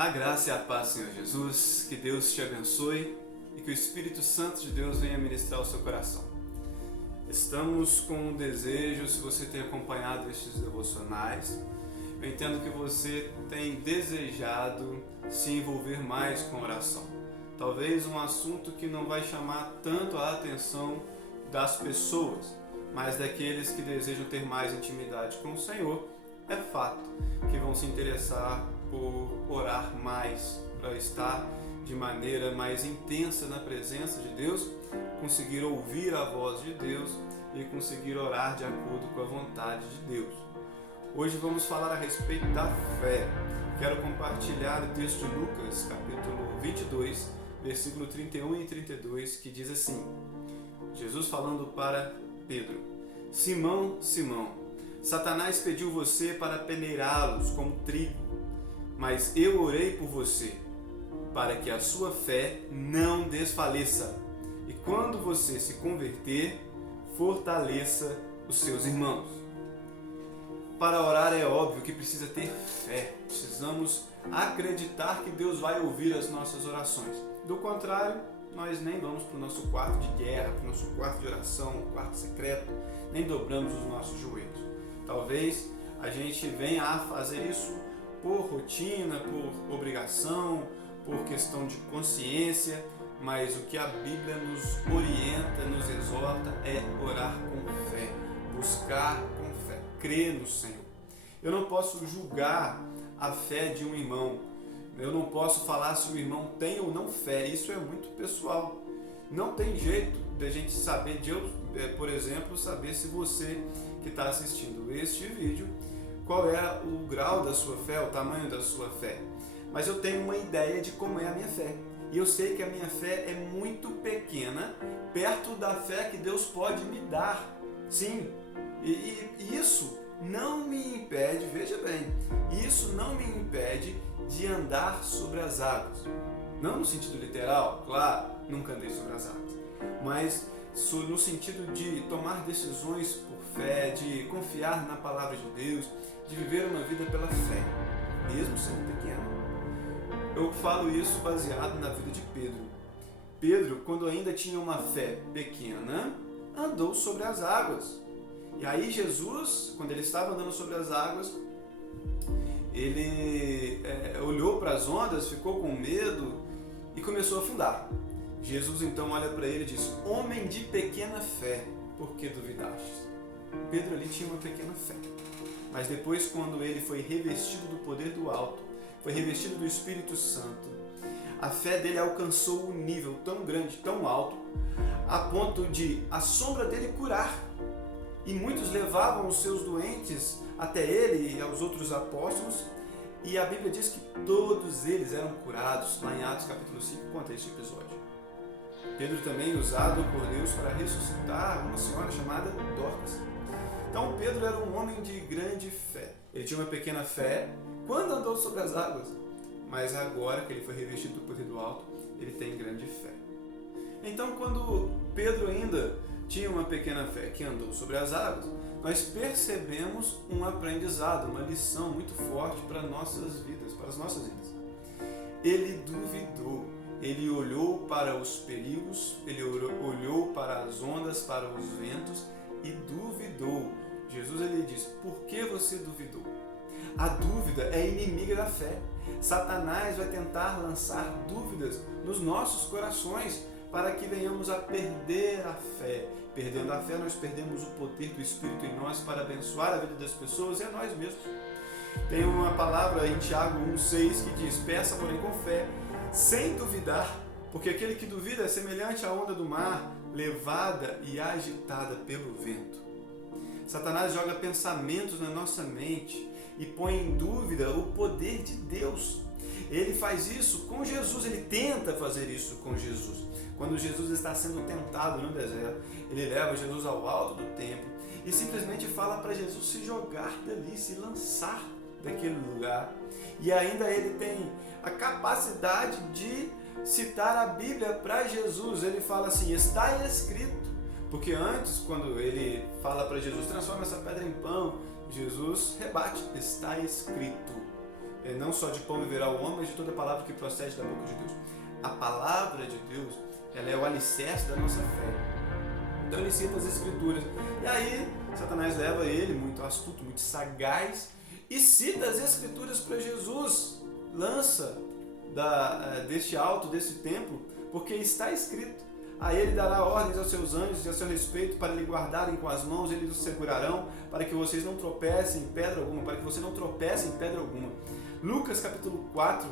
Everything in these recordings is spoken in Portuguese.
A graça e a paz, Senhor Jesus, que Deus te abençoe e que o Espírito Santo de Deus venha ministrar o seu coração. Estamos com um desejo, se você tem acompanhado estes devocionais, eu entendo que você tem desejado se envolver mais com oração. Talvez um assunto que não vai chamar tanto a atenção das pessoas, mas daqueles que desejam ter mais intimidade com o Senhor, é fato que vão se interessar por orar mais, para estar de maneira mais intensa na presença de Deus, conseguir ouvir a voz de Deus e conseguir orar de acordo com a vontade de Deus. Hoje vamos falar a respeito da fé. Quero compartilhar o texto de Lucas, capítulo 22, versículo 31 e 32, que diz assim: Jesus falando para Pedro: Simão, Simão, Satanás pediu você para peneirá-los como trigo, mas eu orei por você, para que a sua fé não desfaleça. E quando você se converter, fortaleça os seus irmãos. Para orar é óbvio que precisa ter fé. Precisamos acreditar que Deus vai ouvir as nossas orações. Do contrário, nós nem vamos para o nosso quarto de guerra, para o nosso quarto de oração, quarto secreto, nem dobramos os nossos joelhos. Talvez a gente venha a fazer isso por rotina, por obrigação, por questão de consciência, mas o que a Bíblia nos orienta, nos exorta é orar com fé, buscar com fé, crer no Senhor. Eu não posso julgar a fé de um irmão, eu não posso falar se o irmão tem ou não fé, isso é muito pessoal. Não tem jeito de a gente saber, por exemplo, saber se você que está assistindo este vídeo, qual é o grau da sua fé, o tamanho da sua fé. Mas eu tenho uma ideia de como é a minha fé. E eu sei que a minha fé é muito pequena, perto da fé que Deus pode me dar. Sim, e isso não me impede, veja bem, isso não me impede de andar sobre as águas. Não no sentido literal, claro, nunca andei sobre as águas, mas no sentido de tomar decisões por fé, de confiar na palavra de Deus, de viver uma vida pela fé, mesmo sendo pequeno. Eu falo isso baseado na vida de Pedro. Pedro, quando ainda tinha uma fé pequena, andou sobre as águas. E aí Jesus, quando ele estava andando sobre as águas, ele olhou para as ondas, ficou com medo e começou a afundar. Jesus então olha para ele e diz: Homem de pequena fé, por que duvidastes? Pedro ali tinha uma pequena fé. Mas depois, quando ele foi revestido do poder do alto, foi revestido do Espírito Santo, a fé dele alcançou um nível tão grande, tão alto, a ponto de a sombra dele curar. E muitos levavam os seus doentes até ele e aos outros apóstolos, e a Bíblia diz que todos eles eram curados. Lá em Atos capítulo 5 conta este episódio. Pedro também usado por Deus para ressuscitar uma senhora chamada Dorcas. Então Pedro era um homem de grande fé. Ele tinha uma pequena fé quando andou sobre as águas, mas agora que ele foi revestido do poder do alto, ele tem grande fé. Então, quando Pedro ainda tinha uma pequena fé que andou sobre as águas, nós percebemos um aprendizado, uma lição muito forte para as nossas vidas. Ele duvidou, ele olhou para os perigos, ele olhou para as ondas, para os ventos e duvidou. Jesus ele diz: por que você duvidou? A dúvida é inimiga da fé. Satanás vai tentar lançar dúvidas nos nossos corações para que venhamos a perder a fé. Perdendo a fé, nós perdemos o poder do Espírito em nós para abençoar a vida das pessoas e a nós mesmos. Tem uma palavra em Tiago 1,6 que diz: peça, porém, com fé, sem duvidar, porque aquele que duvida é semelhante à onda do mar, levada e agitada pelo vento. Satanás joga pensamentos na nossa mente e põe em dúvida o poder de Deus. Ele faz isso com Jesus, ele tenta fazer isso com Jesus. Quando Jesus está sendo tentado no deserto, ele leva Jesus ao alto do templo e simplesmente fala para Jesus se jogar dali, se lançar daquele lugar. E ainda ele tem a capacidade de citar a Bíblia para Jesus. Ele fala assim: está escrito. Porque antes, quando ele fala para Jesus, transforma essa pedra em pão, Jesus rebate: está escrito. não só de pão viverá o homem, mas de toda palavra que procede da boca de Deus. A palavra de Deus, ela é o alicerce da nossa fé. Então ele cita as Escrituras. E aí, Satanás leva ele, muito astuto, muito sagaz, e cita as Escrituras para Jesus. Lança deste alto, desse templo, porque está escrito: a ele dará ordens aos seus anjos e a seu respeito para lhe guardarem com as mãos, eles o segurarão, para que vocês não tropecem em pedra alguma, para que você não tropece em pedra alguma. Lucas capítulo 4,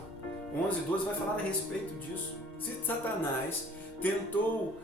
11 e 12 vai falar a respeito disso. Se Satanás tentou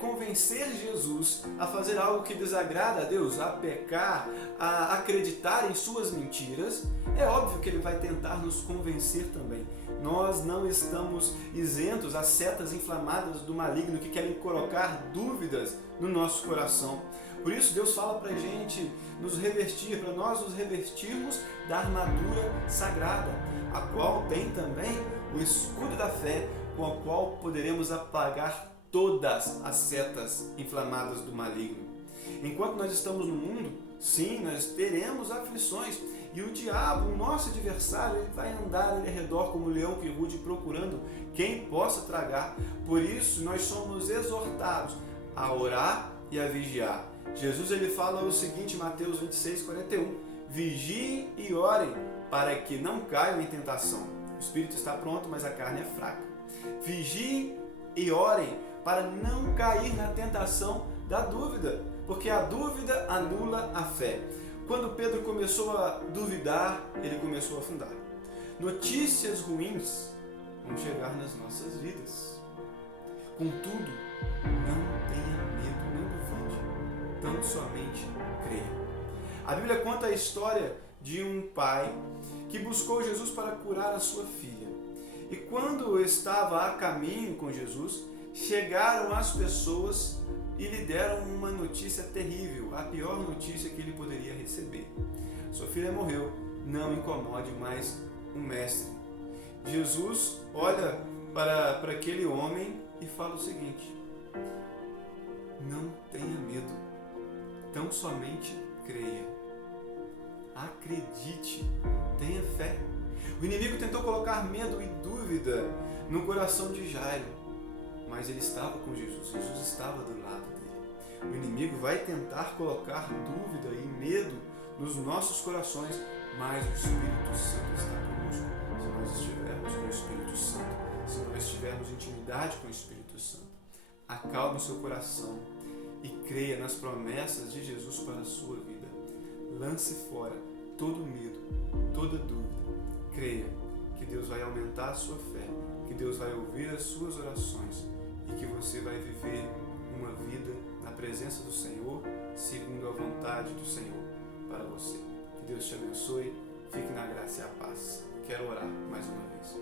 convencer Jesus a fazer algo que desagrada a Deus, a pecar, a acreditar em suas mentiras, é óbvio que ele vai tentar nos convencer também. Nós não estamos isentos às setas inflamadas do maligno que querem colocar dúvidas no nosso coração. Por isso Deus fala para a gente nos revestir, para nós nos revestirmos da armadura sagrada, a qual tem também o escudo da fé, com a qual poderemos apagar todas as setas inflamadas do maligno. Enquanto nós estamos no mundo, sim, nós teremos aflições, e o diabo, o nosso adversário, ele vai andar ali ao redor como um leão que ruge, procurando quem possa tragar. Por isso nós somos exortados a orar e a vigiar. Jesus ele fala o seguinte, Mateus 26, 41, vigiem e orem para que não caiam em tentação. O espírito está pronto, mas a carne é fraca. Vigiem e orem para não cair na tentação da dúvida, porque a dúvida anula a fé. Quando Pedro começou a duvidar, ele começou a afundar. Notícias ruins vão chegar nas nossas vidas. Contudo, não tenha medo, não duvide, tão somente creia. A Bíblia conta a história de um pai que buscou Jesus para curar a sua filha. E quando estava a caminho com Jesus, chegaram as pessoas e lhe deram uma notícia terrível, a pior notícia que ele poderia receber. Sua filha morreu, não incomode mais o mestre. Jesus olha para aquele homem e fala o seguinte: não tenha medo, tão somente creia. Acredite, tenha fé. O inimigo tentou colocar medo e dúvida no coração de Jairo, mas ele estava com Jesus, Jesus estava do lado dele. O inimigo vai tentar colocar dúvida e medo nos nossos corações, mas o Espírito Santo está conosco. Se nós estivermos com o Espírito Santo, se nós tivermos intimidade com o Espírito Santo, acalme o seu coração e creia nas promessas de Jesus para a sua vida. Lance fora todo medo, toda dúvida. Creia que Deus vai aumentar a sua fé, que Deus vai ouvir as suas orações e que você vai viver uma vida na presença do Senhor, segundo a vontade do Senhor para você. Que Deus te abençoe, fique na graça e a paz. Quero orar mais uma vez.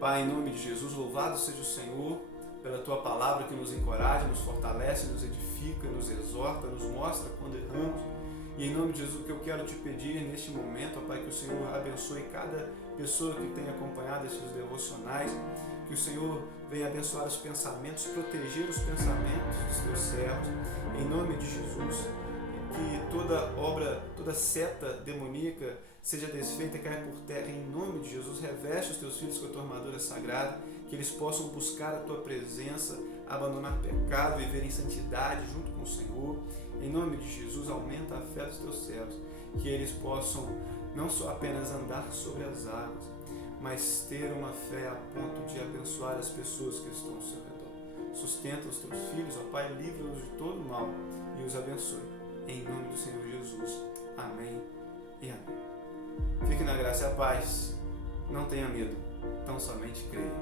Pai, em nome de Jesus, louvado seja o Senhor pela Tua palavra que nos encoraja, nos fortalece, nos edifica, nos exorta, nos mostra quando erramos. E em nome de Jesus, o que eu quero te pedir neste momento, ó Pai, que o Senhor abençoe cada pessoa que tem acompanhado esses devocionais, que o Senhor venha abençoar os pensamentos, proteger os pensamentos dos teus servos, em nome de Jesus, que toda obra, toda seta demoníaca seja desfeita e caia por terra, em nome de Jesus. Reveste os teus filhos com a tua armadura sagrada, que eles possam buscar a tua presença, abandonar pecado, viver em santidade junto com o Senhor. Em nome de Jesus, aumenta a fé dos teus servos, que eles possam não só apenas andar sobre as águas, mas ter uma fé a ponto de abençoar as pessoas que estão ao seu redor. Sustenta os teus filhos, ó Pai, livra-os de todo mal e os abençoe. Em nome do Senhor Jesus. Amém e amém. Fique na graça e a paz. Não tenha medo, tão somente creia.